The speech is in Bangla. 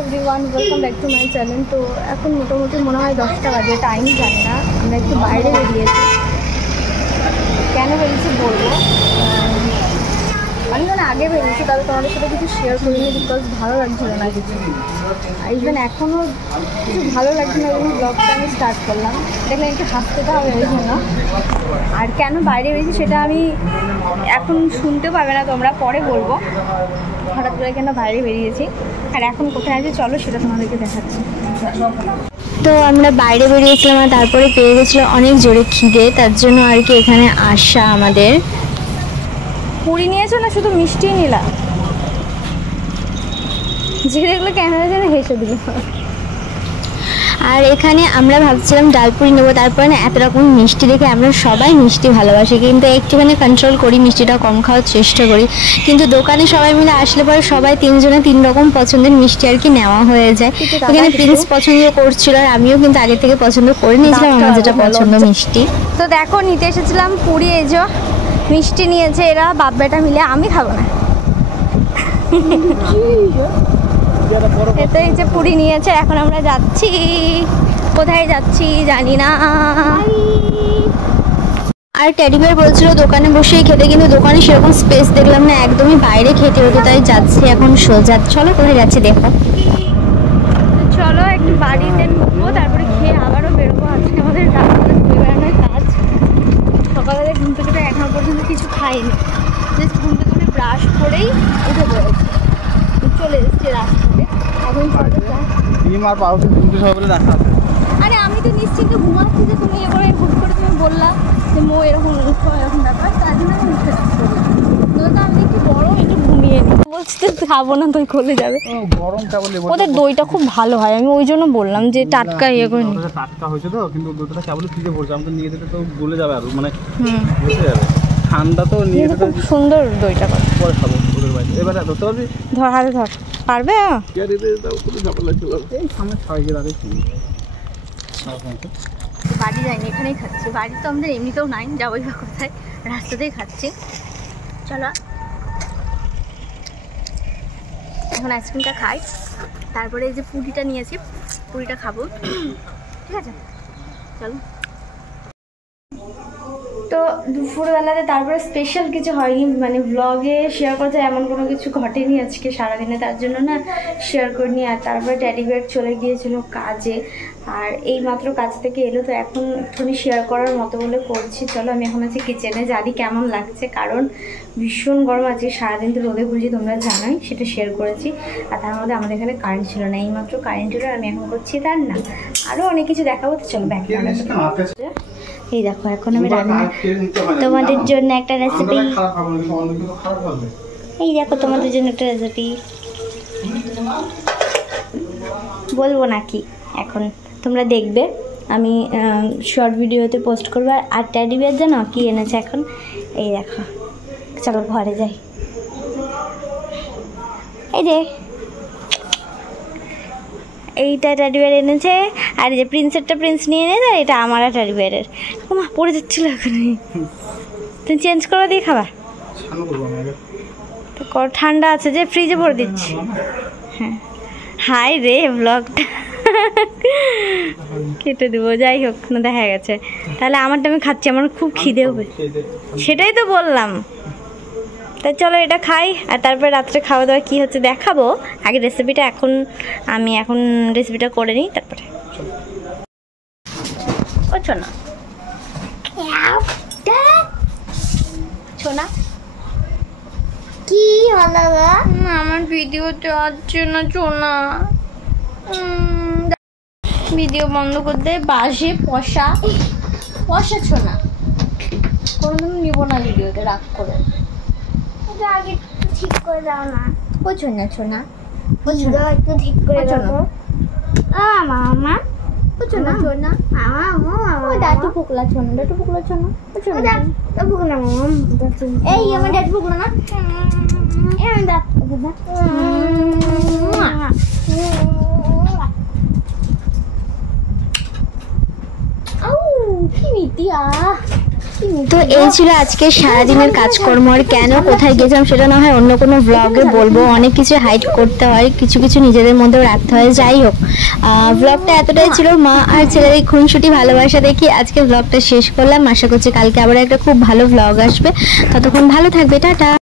Everyone, welcome back to my channel. তো এখন মোটামুটি মনে হয় 10টা বাজে, টাইম জানি না। আমরা একটু বাইরে বেরিয়েছি। কেন বেরিয়েছি বলবো, আমি মানে আগে বেরিয়েছি, তবে তোমাদের সাথে কিছু শেয়ার করিনি বিকজ ভালো লাগছিল না কিছু। ইভেন এখনও কিছু ভালো লাগছে না যখন ব্লগটা আমি স্টার্ট করলাম। দেখলে একটু হাসতে তো হবে ওই জন্য। আর কেন বাইরে বেরিয়েছি সেটা আমি এখন শুনতে পাবে না তোমরা, পরে বলবো হঠাৎ করে কেন বাইরে বেরিয়েছি আর এখন কোথায় আছে চলো সেটা তোমাদেরকে দেখাচ্ছি। তো আমরা বাইরে বেরিয়েছিলাম আর তারপরে পেয়ে গেছিলো অনেক জোরে খিদে, তার জন্য আর কি এখানে আসা। আমাদের পুরি নিয়েছো না শুধু মিষ্টি নিলা? যে দেখলো ক্যামেরা যেন হেসে দিল। আর এখানে আমরা ভাবছিলাম ডালপুরি নেবো, তারপরে না এত রকম মিষ্টি দেখে আমরা সবাই মিষ্টি ভালোবাসি, কিন্তু একটুখানি কন্ট্রোল করি, মিষ্টিটা কম খাওয়ার চেষ্টা করি। কিন্তু দোকানে সবাই মিলে আসলে পরে সবাই তিনজনে 3 রকম পছন্দের মিষ্টি আর কি নেওয়া হয়ে যায়। এখানে প্রিন্স পছন্দ করছিল আর আমিও কিন্তু আগে থেকে পছন্দ করে নিয়েছিলাম আমার যেটা পছন্দ মিষ্টি। তো দেখো নিতে এসেছিলাম পুরি, এই যে মিষ্টি নিয়েছে এরা বাপ বেটা মিলে, আমি খাবো না। এতে এই যে পুরি নিয়েছে, এখন আমরা যাচ্ছি, কোথায় যাচ্ছি জানি না। আর টেডি বিয়ার বলছিল দোকানে বসেই খেতে, কিন্তু দোকানে সেরকম স্পেস দেখলাম না, একদমই বাইরে খেতে হতো, তাই যাচ্ছি এখন সোজা। চলো কোথায় যাচ্ছি দেখো। চলো একটু বাড়িতে ঢুকবো, তারপরে খেয়ে আবারও বেরোবো। আজকে আমাদের রাস্তাতে ঘুরে বেড়ানোর কাজ। সকালে ঘুম থেকে এখনো পর্যন্ত কিছু খাইনি, জাস্ট ঘুম থেকে ব্রাশ করেই উঠে পড়েছি, চলে এসেছি রাস্তাতে। এখন আরে আমি তো নিশ্চিন্তে ঘুমাচ্ছি, যে তুমি এবারে হুট করে তুমি বললা যে মো এরকম উঠো এরকম ব্যাপার, তার জন্য আমি উঠে যাচ্ছি। দইটা আমি একটু গরম, একটু ঘুমিয়ে নিই। বলছি তো খাবো না, দই গলে যাবে। ওদের দইটা খুব ভালো হয়, আমি ওই জন্য বললাম যে টাটকা ইয়ে করে নি। টাটকা হয়েছে তো, কিন্তু দইটা কেবল ফ্রিজে পড়ছে, আমাকে নিয়ে যেতে তো গলে যাবে আর মানে বুঝে যাবে। ঠান্ডা তো নিয়ে যেতে খুব সুন্দর দইটা করে পরে খাবো ওদের বাইরে। এবারে ধরতে পারবি? ধর হাতে ধর, পারবে? এই সামনে ছয়কে দাঁড়িয়েছি, বাড়ি যাইনি, এখানেই খাচ্ছি। বাড়ি তো আমাদের এমনিতেও নাই, যাবোই বা কোথায়, রাস্তাতেই খাচ্ছি। চলো এখন আইসক্রিমটা খাই, তারপরে এই যে পুরিটা নিয়েছি, পুরিটা খাবো। ঠিক আছে চলো। তো দুপুরবেলাতে তারপরে স্পেশাল কিছু হয়নি, মানে ব্লগে শেয়ার করতে এমন কোনো কিছু ঘটেনি আজকে সারাদিনে, তার জন্য না শেয়ার করিনি। আর তারপরে টেডি বিয়ার চলে গিয়েছিল কাজে, আর এই মাত্র কাজ থেকে এলো, তো এখন একটুখানি শেয়ার করার মতো বলে করছি। চলো আমি এখন আছি কিচেনে, জানি কেমন লাগছে, কারণ ভীষণ গরম আছে, সারাদিন তো রোদে ঘুরছি তোমরা জানোই, সেটা শেয়ার করেছি। আর তার মধ্যে আমাদের এখানে কারেন্ট ছিল না, এই মাত্র কারেন্ট ছিল, আমি এখন করছি তার না, আরও অনেক কিছু দেখাবো। তো চলো ব্যাক। এই দেখো এখন আমি রান্না তোমাদের জন্য একটা রেসিপি, এই দেখো তোমাদের জন্য একটা রেসিপি, বলবো নাকি এখন তোমরা দেখবে, আমি শর্ট ভিডিওতে পোস্ট করবো। আর টেডি বিয়ার জানো কি এনেছে এখন, এই দেখো। চলো ঘরে যাই। এই যে এইটা টেডি বিয়ার এনেছে, আর যে প্রিন্সেরটা প্রিন্স নিয়ে এনেছে, এটা আমার টেডি বিয়ারের। মা পড়ে যাচ্ছিল এখন, তুমি চেঞ্জ করে দিয়ে খাবা তো, ঠান্ডা আছে যে ফ্রিজে ভরে দিচ্ছি। হ্যাঁ হাই রে, ব্লগটা কেটে দেবো, যাই হোক না, দেখা গেছে। তাহলে আমারটা আমি খাচ্ছি, আমার খুব খিদে হবে, সেটাই তো বললাম। তাই চলো এটা খাই, আর তারপরে রাত্রে খাওয়া দাওয়া কী হচ্ছে দেখাবো। আগে রেসিপিটা আমি এখন রেসিপিটা করে নিই, তারপরে ও ছোনা ছোনা কি হলো আমার ভিডিওতে আসছে না ছোনা, ভিডিও বন্ধ করতে বাসে পশা ছোনা, কোনোদিন নিব না ভিডিওতে, রাগ করে। আগে ঠিক করে দাও না, ও ছোনা ছোনা, ও ছোনা একটু ঠিক করে দাও। মামা ও ছোনা ছোনা, ও ডাটু ফুকলা ছোনা, ডাটু ফুকলা ছোনা, ও ছোনা ডাটু ফুকলা মামা, এই আমার ডাটু ফুকলা না, এই আমি দাঁত কি মিষ্টি, কি তো এই ছিল আজকে সারাদিনের কাজকর্ম। আর কেন কোথায় গেছিলাম সেটা না হয় অন্য কোনো ব্লগে বলবো, অনেক কিছু হাইড করতে হয়, কিছু কিছু নিজেদের মধ্যেও রাখতে হয়। যাই হোক, ব্লগটা এতটাই ছিল মা আর ছেলের এই খুনসুটি ভালোবাসা দেখি আজকে ব্লগটা শেষ করলাম। আশা করছি কালকে আবার একটা খুব ভালো ব্লগ আসবে। ততক্ষণ ভালো থাকবে, টাটা।